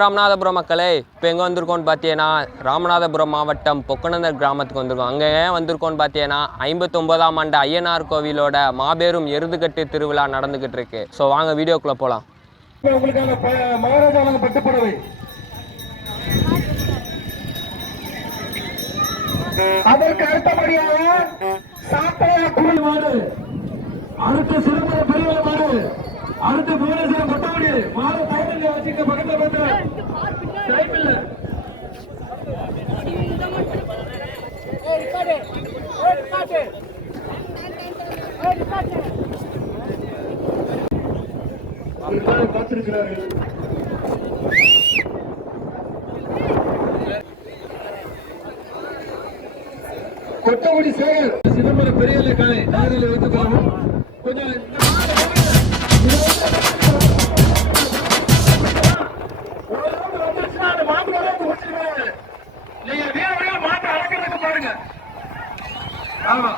ராமநாதபுரம் மக்களே, இப்போ எங்கே வந்திருக்கோன்னு பார்த்தீங்கன்னா ராமநாதபுரம் மாவட்டம் பொக்கனந்தர் கிராமத்துக்கு வந்திருக்கோம். அங்கே ஏன் வந்திருக்கோன்னு பார்த்தீங்கன்னா 59ஆம் ஆண்டு ஐயனார் கோவிலோட மாபெரும் எருதுகட்டு திருவிழா நடந்துகிட்டு இருக்கு. ஸோ வாங்க வீடியோக்குள்ளே போகலாம். அதற்கு அடுத்தபடியாக அடுத்த சிறந்த பெரிய மாடு, அடுத்த புவனேஸ்வரம் பட்டமணி மாடு டைட்டில் வச்சுக்க பக்கத்துல டைட்டில் பார்த்திருக்கிறார்கள். கொட்டகுடி சேகர் சிதம்பரம் பெரிய காலை நாகரில் வைத்துக் கொள்ளவும். கொஞ்சம் நீங்க வீரர்கள் மாட்டை அடக்கிறதுக்கு பாருங்க. ஆமா,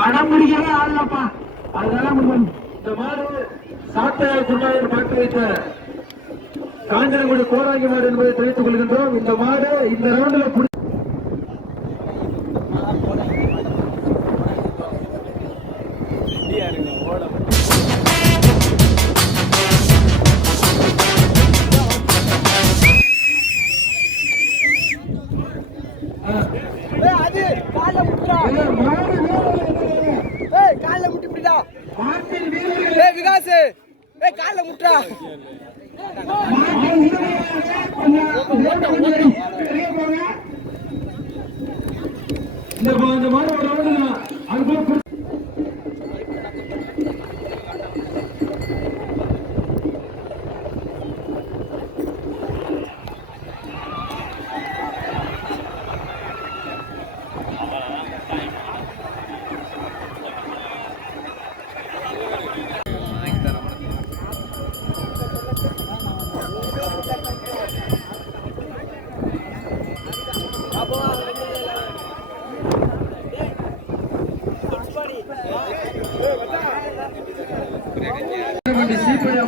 படம் பிடிக்கவே ஆடலப்பா. அதெல்லாம் இந்த மாடு சாத்தையால் குண்டாவில் மாற்றி வைத்த காஞ்சனகுடி கோராங்கி மாடு என்பதை தெரிவித்துக் கொள்கின்றோம். இந்த மாடு இந்த ரவுண்டில்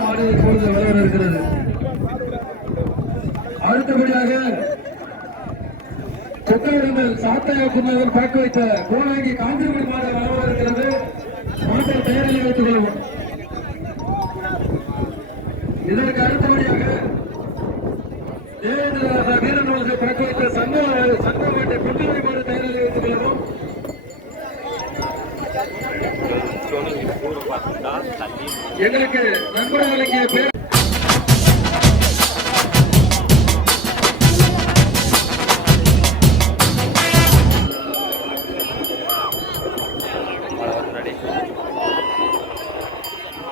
மாடு இப்பொழுது வர இருக்கிறது. அடுத்தபடியாக கொத்தவரங்கள் சாத்தையா குன்னவர் பாக்க வைத்த கோலாங்கி காஞ்சிபுரி மாடு வர இருக்கிறது. மாட்டை தயாரில் வைத்துக் கொள்ளவும். இதற்கு அடுத்தபடியாக தேவேந்திர வீரர்களுக்கு பாக்க வைத்த சங்க மாட்டை பொட்டுவரி மாடு தயாரில் வைத்துக் கொள்ளவும். எங்களுக்கு நண்பர் வழங்கிய பேர்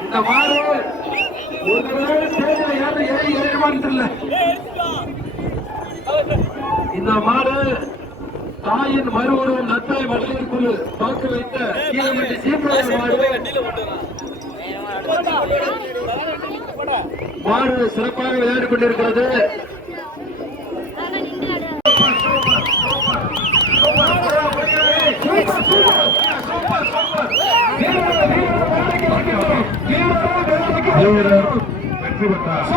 இந்த மாடு இந்த மாடு தாயின் மறுவரும் நத்தாய் மகளிருக்குள் பார்க்க வைத்த கீழமட்டி சீப்பிரவர் மாடு சிறப்பாக விளையாடிக் கொண்டிருக்கிறது. வெற்றி பெற்றார்.